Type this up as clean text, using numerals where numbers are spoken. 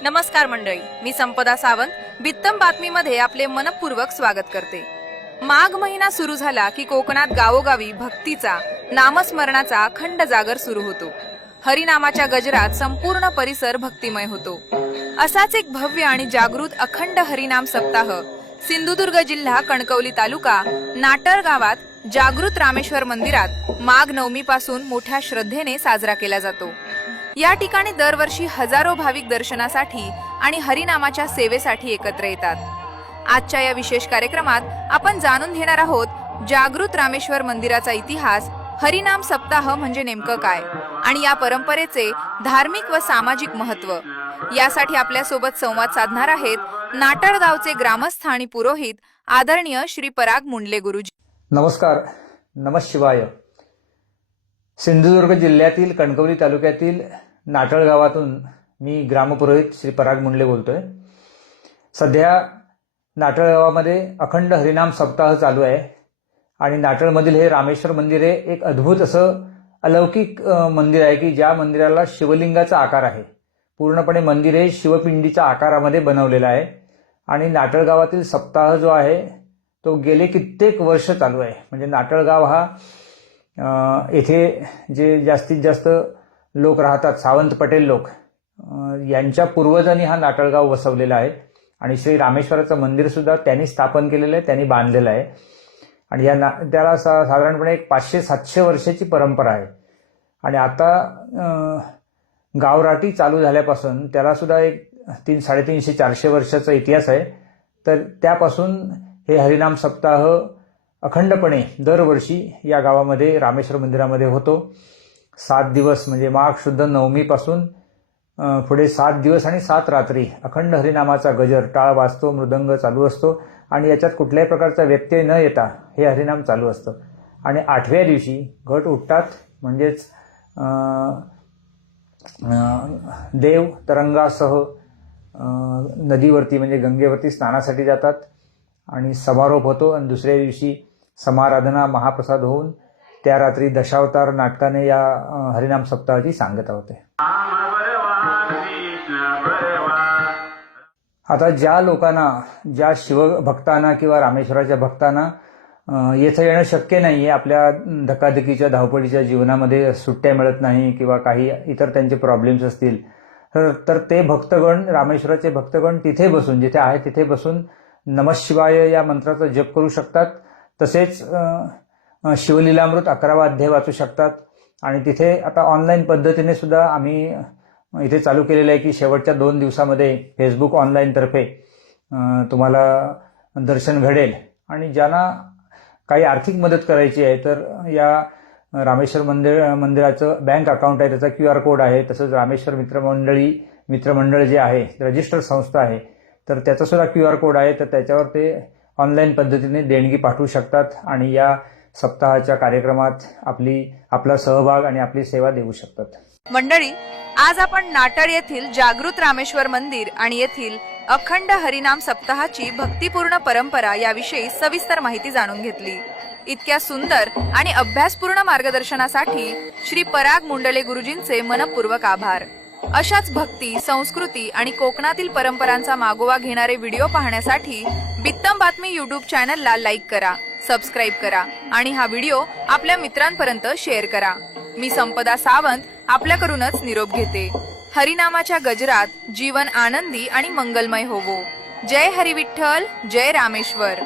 नमस्कार मंडळी, मी संपदा सावंत बित्तम बातमीमध्ये आपले मनपूर्वक स्वागत करते। माघ महिना सुरू झाला की कोकणात गावोगावी भक्तीचा, नामस्मरणाचा अखंड जागर सुरू होतो। हरिनामाच्या गजरात संपूर्ण परिसर भक्तिमय होतो। असाच एक भव्य आणि जागृत अखंड हरिनाम सप्ताह सिंधुदुर्ग जिल्हा कणकवली तालुका नाटर गावात जागृत रामेश्वर मंदिरात माघ नवमीपासून मोठ्या श्रद्धेने साजरा केला जातो। या ठिकाणी दरवर्षी हजारो भाविक दर्शनासाठी आणि हरिनामाच्या सेवेसाठी एकत्र येतात। आजच्या या विशेष कार्यक्रमात आपण जाणून घेणार आहोत जागृत रामेश्वर मंदिराचा इतिहास, हरिनाम सप्ताह म्हणजे नेमकं काय आणि या परंपरेचे धार्मिक व सामाजिक महत्त्व। यासाठी आपल्या सोबत संवाद साधणार आहेत नाटळ गावचे ग्रामस्थ आणि पुरोहित आदरणीय श्री पराग मुंडले गुरुजी। नमस्कार, नमः शिवाय। सिंधुदुर्ग जिल्ह्यातील कणकवली तालुक्यातील नाटळ गावातून मी ग्रामपुरोहित श्री पराग मुंडले बोलतोय। सध्या नाटळ गावामध्ये अखंड हरिनाम सप्ताह चालू आहे आणि नाटळमधील हे रामेश्वर मंदिर हे एक अद्भुत असं अलौकिक मंदिर आहे की ज्या मंदिराला शिवलिंगाचा आकार आहे। पूर्णपणे मंदिर हे शिवपिंडीच्या आकारामध्ये बनवलेलं आहे आणि नाटळ गावातील सप्ताह जो आहे तो गेले कित्येक वर्ष चालू आहे। म्हणजे नाटळ गाव हा येथे जे जास्तीत जास्त लोक राहतात, सावंत पटेल लोक, यांच्या पूर्वजांनी हा नाटळगाव वसवलेला आहे आणि श्री रामेश्वराचं मंदिर सुद्धा त्यांनी स्थापन केलेलं आहे, त्यांनी बांधलेलं आहे आणि त्याला साधारणपणे एक 500-700 वर्षाची परंपरा आहे। आणि आता गावराटी चालू झाल्यापासून त्याला सुद्धा एक 300-350-400 वर्षाचा इतिहास आहे। तर त्यापासून हे हरिनाम सप्ताह अखंडपणे दरवर्षी या गावामध्ये रामेश्वर मंदिरामध्ये होतो। 7 दिवस म्हणजे माघ शुद्ध नवमीपासून पुढे 7 दिवस आणि 7 रात्री अखंड हरिनामाचा गजर, टाळ वाजतो, मृदंग चालू असतो आणि याच्यात कुठल्याही प्रकारचा व्यत्यय न येता हे हरिनाम चालू असतं। आणि 8व्या दिवशी घट उठतात, म्हणजेच देव तरंगासह नदीवरती म्हणजे गंगेवरती स्नानासाठी जातात आणि समारोप होतो आणि दुसऱ्या दिवशी समाराधना, महाप्रसाद होऊन त्या रात्री दशावतार नाटकाने या हरिनाम सप्ताहाची सांगता होते। आता ज्या लोकांना, ज्या शिवभक्तांना किंवा रामेश्वराच्या भक्तांना येथे येणं शक्य नाहीये, आपल्या धकाधकीच्या धावपळीच्या जीवनामध्ये सुट्ट्या मिळत नाही किंवा काही इतर त्यांचे प्रॉब्लेम्स असतील, तर ते भक्तगण, रामेश्वराचे भक्तगण तिथे बसून, जिथे आहे तिथे बसून नमः शिवाय या मंत्राचा जप करू शकतात। तसेच शिवलीलामृत 11वा अध्याय वाचू शकतात आणि तिथे आता ऑनलाईन पद्धतीने सुद्धा आम्ही इथे चालू केलेलं आहे की शेवटच्या 2 दिवसामध्ये फेसबुक ऑनलाईन तर्फे तुम्हाला दर्शन घडेल। आणि ज्यांना काही आर्थिक मदत करायची आहे तर या रामेश्वर मंदिराचं बँक अकाउंट आहे, त्याचा QR कोड आहे। तसंच रामेश्वर मित्रमंडळ जे आहे, रजिस्टर संस्था आहे, तर त्याचा सुद्धा QR कोड आहे। तर त्याच्यावर ते ऑनलाईन पद्धतीने देणगी पाठवू शकतात आणि या सप्ताहाच्या कार्यक्रमात आपला सहभाग आणि आपली सेवा देऊ शकतात। मंडळी, आज आपण नाटळ येथील जागृत रामेश्वर मंदिर आणि येथील अखंड हरिनाम सप्ताहाची भक्तिपूर्ण परंपरा याविषयी सविस्तर माहिती जाणून घेतली। इतक्या सुंदर आणि अभ्यासपूर्ण मार्गदर्शनासाठी श्री पराग मुंडले गुरुजींचे मनपूर्वक आभार। अशाच भक्ती, संस्कृती आणि कोकणातील परंपरांचा मागोवा घेणारे व्हिडिओ पाहण्यासाठी बित्तम बातमी YouTube चॅनलला लाईक करा, सबस्क्राईब करा आणि हा व्हिडिओ आपल्या मित्रांपर्यंत शेअर करा। मी संपदा सावंत आपल्याकडूनच निरोप घेते। हरिनामाच्या गजरात जीवन आनंदी आणि मंगलमय होवो। जय हरी विठ्ठल, जय रामेश्वर।